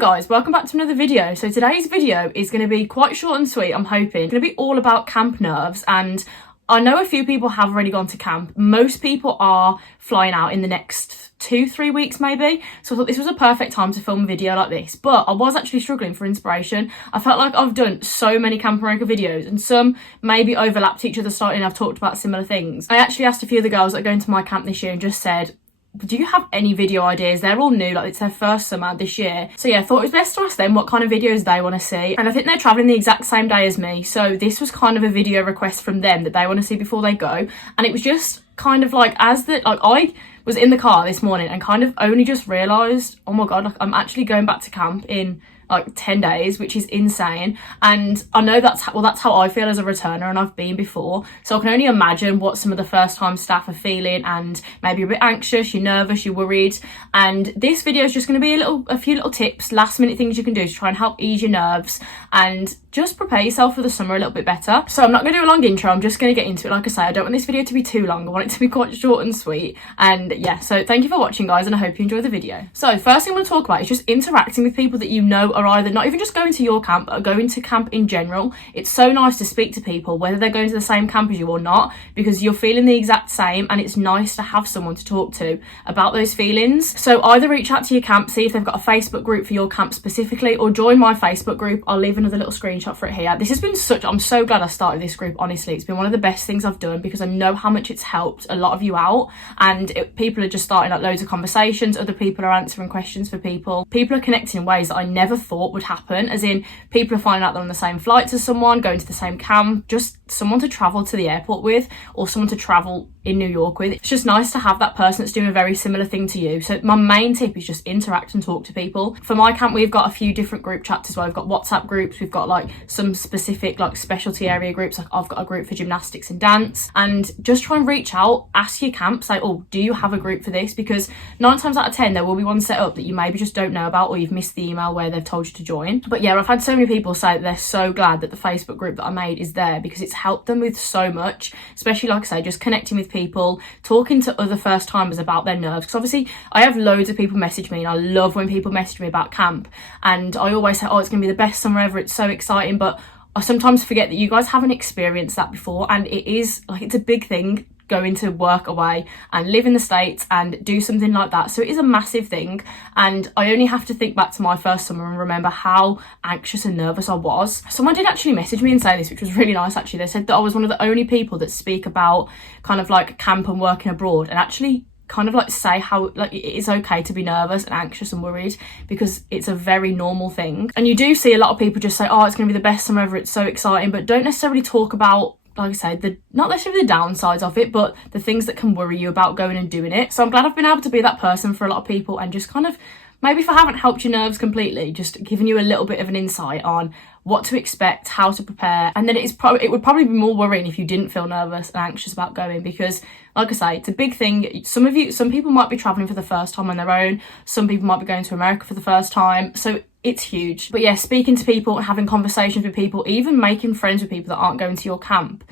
guys, welcome back to another video. So today's video is going to be quite short and sweet, I'm hoping. It's going to be all about camp nerves, and I know a few people have already gone to camp. Most people are flying out in the next 2-3 weeks maybe, so I thought this was a perfect time to film a video like this. But I was actually struggling for inspiration. I felt like I've done so many Camp America videos and some maybe overlapped each other slightly and I've talked about similar things. I actually asked a few of the girls that are going to my camp this year and just said, do you have any video ideas? They're all new, like it's their first summer this year. So yeah, I thought it was best to ask them what kind of videos they want to see. And I think they're travelling the exact same day as me, so this was kind of a video request from them that they want to see before they go. And it was just kind of like, I was in the car this morning and kind of only just realised, oh my god, like I'm actually going back to camp in like 10 days, which is insane. And I know that's how I feel as a returner, and I've been before, so I can only imagine what some of the first time staff are feeling, and maybe you're a bit anxious, you're nervous, you're worried. And this video is just going to be a few little tips, last minute things you can do to try and help ease your nerves and just prepare yourself for the summer a little bit better. So I'm not going to do a long intro, I'm just going to get into it. Like I say, I don't want this video to be too long, I want it to be quite short and sweet. And yeah, so thank you for watching guys, and I hope you enjoy the video. So first thing I'm going to talk about is just interacting with people that you know are either not even just going to your camp, but going to camp in general. It's so nice to speak to people, whether they're going to the same camp as you or not, because you're feeling the exact same, and it's nice to have someone to talk to about those feelings. So either reach out to your camp, see if they've got a Facebook group for your camp specifically, or join my Facebook group. I'll leave another little screenshot for it here. This has been I'm so glad I started this group, honestly. It's been one of the best things I've done, because I know how much it's helped a lot of you out, and people are just starting like loads of conversations, other people are answering questions for people are connecting in ways that I never thought would happen, as in people are finding out they're on the same flights as someone, going to the same camp, just someone to travel to the airport with, or someone to travel in New York with. It's just nice to have that person that's doing a very similar thing to you. So my main tip is just interact and talk to people. For my camp, we've got a few different group chats as well. We've got WhatsApp groups, we've got like some specific like specialty area groups, like I've got a group for gymnastics and dance. And just try and reach out, ask your camp, say, oh, do you have a group for this? Because 9 times out of 10 there will be one set up that you maybe just don't know about, or you've missed the email where they've told you to join. But yeah, I've had so many people say that they're so glad that the Facebook group that I made is there, because it's helped them with so much, especially like I say, just connecting with people, talking to other first timers about their nerves. Because obviously I have loads of people message me, and I love when people message me about camp, and I always say, oh, it's gonna be the best summer ever, it's so exciting. But I sometimes forget that you guys haven't experienced that before, and it is like, it's a big thing going to work away and live in the States and do something like that. So it is a massive thing, and I only have to think back to my first summer and remember how anxious and nervous I was. Someone did actually message me and say this, which was really nice actually. They said that I was one of the only people that speak about kind of like camp and working abroad, and actually kind of like say how like it is okay to be nervous and anxious and worried, because it's a very normal thing. And you do see a lot of people just say, oh, it's going to be the best summer ever, it's so exciting, but don't necessarily talk about, like I said, not necessarily the downsides of it, but the things that can worry you about going and doing it. So I'm glad I've been able to be that person for a lot of people, and just kind of, maybe if I haven't helped your nerves completely, just giving you a little bit of an insight on what to expect, how to prepare. And then it would probably be more worrying if you didn't feel nervous and anxious about going, because like I say, it's a big thing. Some people might be traveling for the first time on their own, some people might be going to America for the first time, so it's huge. But yeah, speaking to people, having conversations with people, even making friends with people that aren't going to your camp,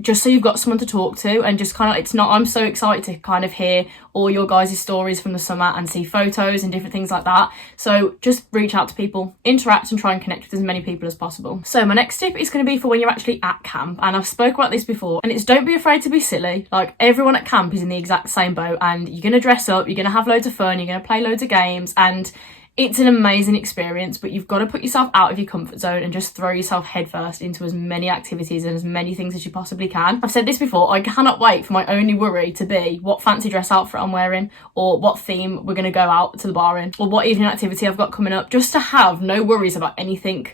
just so you've got someone to talk to. And just kind of, I'm so excited to kind of hear all your guys' stories from the summer and see photos and different things like that. So just reach out to people, interact, and try and connect with as many people as possible. So my next tip is going to be for when you're actually at camp, and I've spoke about this before, and it's don't be afraid to be silly. Like, everyone at camp is in the exact same boat, and you're going to dress up, you're going to have loads of fun, you're going to play loads of games, and it's an amazing experience. But you've got to put yourself out of your comfort zone and just throw yourself headfirst into as many activities and as many things as you possibly can. I've said this before, I cannot wait for my only worry to be what fancy dress outfit I'm wearing, or what theme we're going to go out to the bar in, or what evening activity I've got coming up, just to have no worries about anything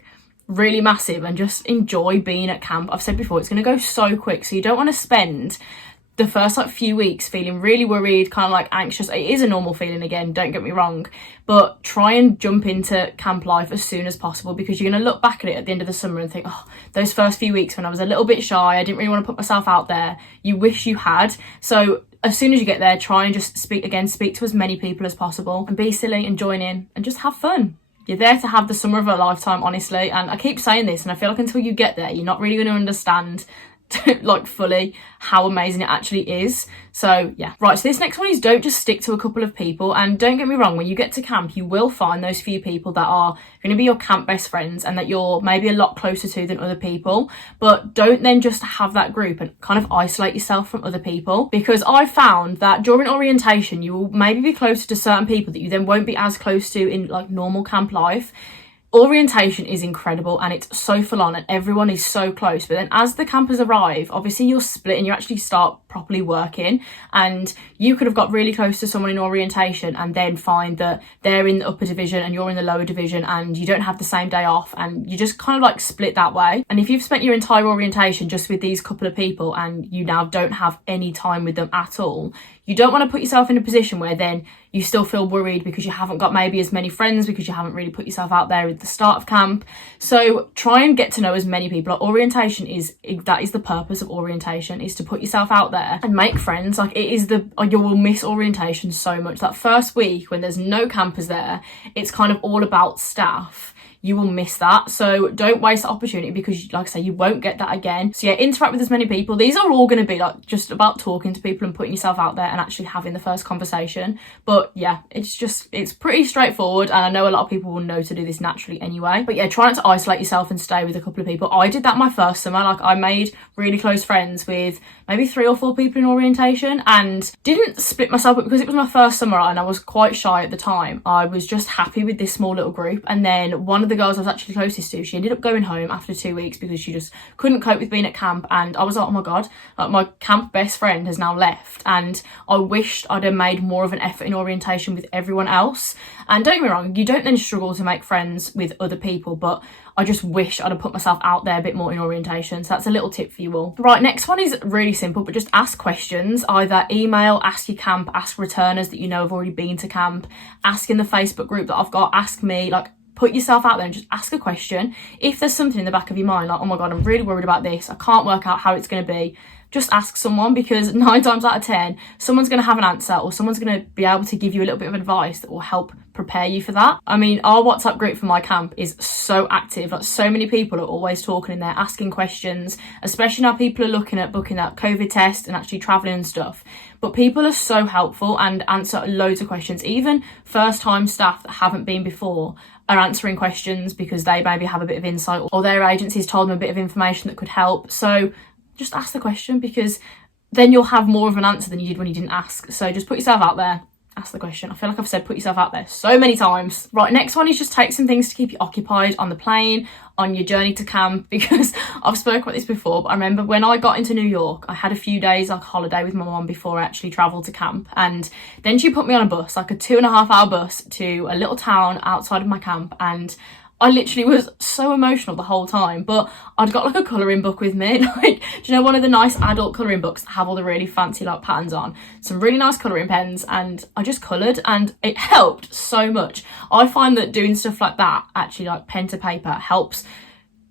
really massive and just enjoy being at camp. I've said before, it's going to go so quick, so you don't want to spend the first like few weeks feeling really worried, kind of like anxious. It is a normal feeling, again, don't get me wrong, but try and jump into camp life as soon as possible, because you're going to look back at it at the end of the summer and think, oh, those first few weeks when I was a little bit shy, I didn't really want to put myself out there. You wish you had. So as soon as you get there, try and just speak to as many people as possible, and be silly and join in and just have fun. You're there to have the summer of a lifetime, honestly. And I keep saying this, and I feel like until you get there, you're not really going to understand like fully how amazing it actually is. So yeah, right, so this next one is don't just stick to a couple of people. And don't get me wrong, when you get to camp you will find those few people that are going to be your camp best friends and that you're maybe a lot closer to than other people, but don't then just have that group and kind of isolate yourself from other people, because I found that during orientation you will maybe be closer to certain people that you then won't be as close to in like normal camp life. Orientation is incredible and it's so full on and everyone is so close, but then as the campers arrive, obviously you're split and you actually start properly working, and you could have got really close to someone in orientation and then find that they're in the upper division and you're in the lower division and you don't have the same day off and you just kind of like split that way. And if you've spent your entire orientation just with these couple of people and you now don't have any time with them at all, you don't want to put yourself in a position where then you still feel worried because you haven't got maybe as many friends, because you haven't really put yourself out there at the start of camp. So try and get to know as many people. Like, orientation that is the purpose of orientation, is to put yourself out there and make friends. Like, it is you will miss orientation so much. That first week when there's no campers there, it's kind of all about staff. You will miss that. So don't waste the opportunity, because like I say, you won't get that again. So yeah, interact with as many people. These are all going to be like just about talking to people and putting yourself out there and actually having the first conversation. But yeah, it's pretty straightforward, and I know a lot of people will know to do this naturally anyway. But yeah, try not to isolate yourself and stay with a couple of people. I did that my first summer. Like, I made really close friends with maybe 3 or 4 people in orientation and didn't split myself up, because it was my first summer and I was quite shy at the time. I was just happy with this small little group. And then one of the girls I was actually closest to, she ended up going home after 2 weeks because she just couldn't cope with being at camp. And I was like, oh my god, like, my camp best friend has now left, and I wished I'd have made more of an effort in orientation with everyone else. And don't get me wrong, you don't then struggle to make friends with other people, but I just wish I'd have put myself out there a bit more in orientation. So that's a little tip for you all. Right, next one is really simple, but just ask questions. Either email, ask your camp, ask returners that you know have already been to camp, ask in the Facebook group that I've got, ask me. Like, put yourself out there and just ask a question. If there's something in the back of your mind, like, oh my god, I'm really worried about this, I can't work out how it's going to be, just ask someone, because 9 times out of 10, someone's going to have an answer, or someone's going to be able to give you a little bit of advice that will help prepare you for that. I mean, our WhatsApp group for my camp is so active. Like, so many people are always talking in there, asking questions, especially now people are looking at booking that COVID test and actually traveling and stuff. But people are so helpful and answer loads of questions. Even first time staff that haven't been before are answering questions because they maybe have a bit of insight, or their agency's told them a bit of information that could help. So just ask the question, because then you'll have more of an answer than you did when you didn't ask. So just put yourself out there, ask the question. I feel like I've said put yourself out there so many times. Right, next one is just take some things to keep you occupied on the plane, on your journey to camp, because I've spoken about this before, but I remember when I got into New York, I had a few days like holiday with my mum before I actually travelled to camp, and then she put me on a bus, like a 2.5-hour bus to a little town outside of my camp, and I literally was so emotional the whole time. But I'd got like a colouring book with me, like, do you know, one of the nice adult colouring books that have all the really fancy like patterns on, some really nice colouring pens, and I just coloured, and it helped so much. I find that doing stuff like that, actually like pen to paper, helps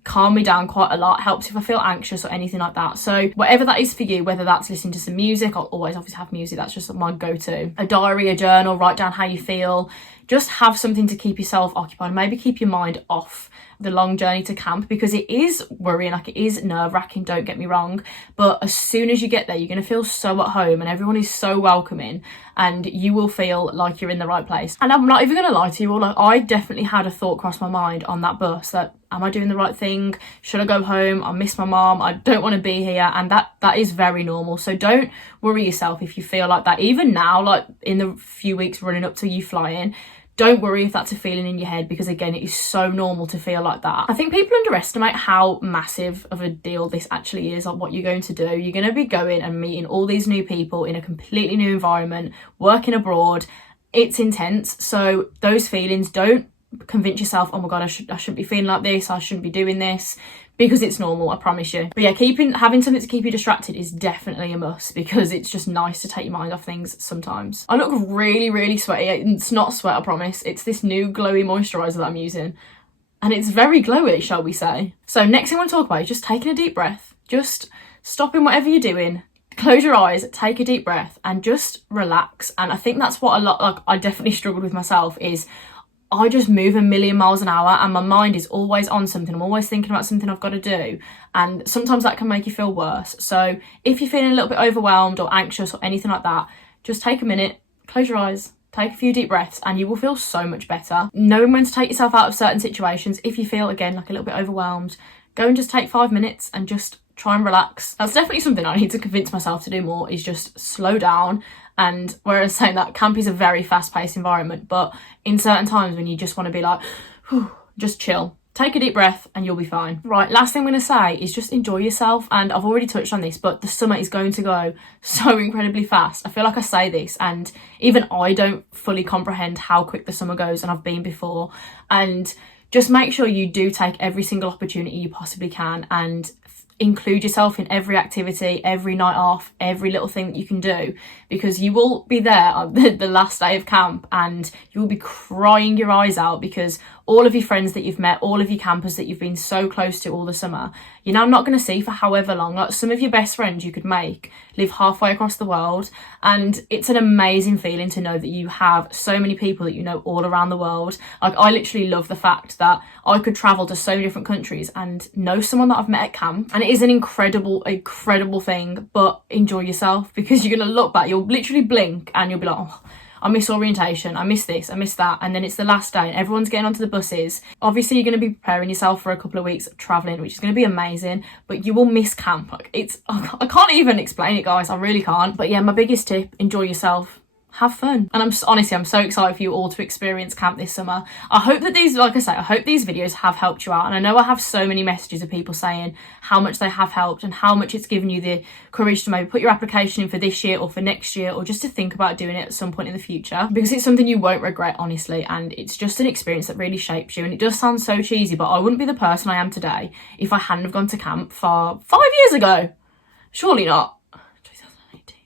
calm me down quite a lot, helps if I feel anxious or anything like that. So whatever that is for you, whether that's listening to some music, I'll always obviously have music, that's just my go-to, a diary, a journal, write down how you feel, just have something to keep yourself occupied, maybe keep your mind off the long journey to camp, because it is worrying, like, it is nerve-wracking, don't get me wrong, but as soon as you get there, you're going to feel so at home and everyone is so welcoming, and you will feel like you're in the right place. And I'm not even going to lie to you all, like, I definitely had a thought cross my mind on that bus that, am I doing the right thing? Should I go home? I miss my mom, I don't want to be here. And that is very normal. So don't worry yourself if you feel like that. Even now, like in the few weeks running up to you flying, don't worry if that's a feeling in your head, because again, it is so normal to feel like that. I think people underestimate how massive of a deal this actually is, like what you're going to do. You're going to be going and meeting all these new people in a completely new environment, working abroad. It's intense. So those feelings, don't convince yourself, oh my god, I shouldn't be feeling like this, I shouldn't be doing this, because it's normal, I promise you. But yeah, having something to keep you distracted is definitely a must, because it's just nice to take your mind off things sometimes. I look really, really sweaty. It's not sweat, I promise. It's this new glowy moisturiser that I'm using, and it's very glowy, shall we say. So next thing I want to talk about is just taking a deep breath. Just stopping whatever you're doing, close your eyes, take a deep breath, and just relax. And I think that's what I definitely struggled with myself, is I just move a million miles an hour and my mind is always on something. I'm always thinking about something I've got to do. And sometimes that can make you feel worse. So if you're feeling a little bit overwhelmed or anxious or anything like that, just take a minute, close your eyes, take a few deep breaths, and you will feel so much better. Knowing when to take yourself out of certain situations, if you feel, again, like a little bit overwhelmed, go and just take 5 minutes and just try and relax. That's definitely something I need to convince myself to do more, is just slow down. And whereas saying that camp is a very fast-paced environment, but in certain times when you just want to be like, whew, just chill, take a deep breath and you'll be fine. Right, last thing I'm going to say is just enjoy yourself. And I've already touched on this, but the summer is going to go so incredibly fast. I feel like I say this and even I don't fully comprehend how quick the summer goes, and I've been before. And just make sure you do take every single opportunity you possibly can and include yourself in every activity, every night off, every little thing that you can do, because you will be there on the last day of camp and you will be crying your eyes out because all of your friends that you've met, all of your campers that you've been so close to all the summer, you're now not going to see for however long. Like, some of your best friends you could make live halfway across the world, and it's an amazing feeling to know that you have so many people that you know all around the world. Like, I literally love the fact that I could travel to so many different countries and know someone that I've met at camp, and it is an incredible thing. But enjoy yourself, because you're going to look back, you'll literally blink and you'll be like, oh, I miss orientation, I miss this, I miss that. And then it's the last day and everyone's getting onto the buses. Obviously you're going to be preparing yourself for a couple of weeks of travelling, which is going to be amazing, but you will miss camp. Like, I can't even explain it, guys, I really can't. But yeah, my biggest tip, enjoy yourself, have fun. And I'm so excited for you all to experience camp this summer. I hope that these, like I say, I hope these videos have helped you out. And I know I have so many messages of people saying how much they have helped and how much it's given you the courage to maybe put your application in for this year or for next year, or just to think about doing it at some point in the future, because it's something you won't regret, honestly. And it's just an experience that really shapes you. And it does sound so cheesy, but I wouldn't be the person I am today if I hadn't have gone to camp for 5 years ago. Surely not. 2018.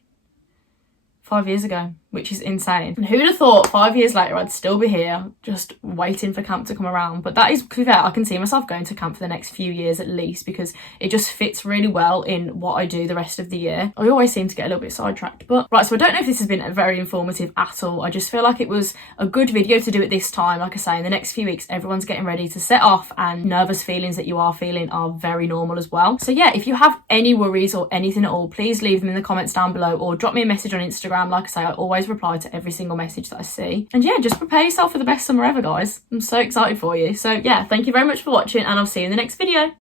5 years ago, which is insane. And who'd have thought 5 years later I'd still be here just waiting for camp to come around. But that is, to be fair, I can see myself going to camp for the next few years at least, because it just fits really well in what I do the rest of the year. I always seem to get a little bit sidetracked, but right, so I don't know if this has been very informative at all. I just feel like it was a good video to do at this time. Like I say, in the next few weeks everyone's getting ready to set off, and nervous feelings that you are feeling are very normal as well. So yeah, if you have any worries or anything at all, please leave them in the comments down below or drop me a message on Instagram. Like I say, I always reply to every single message that I see. And yeah, just prepare yourself for the best summer ever, guys. I'm so excited for you. So yeah, thank you very much for watching, and I'll see you in the next video.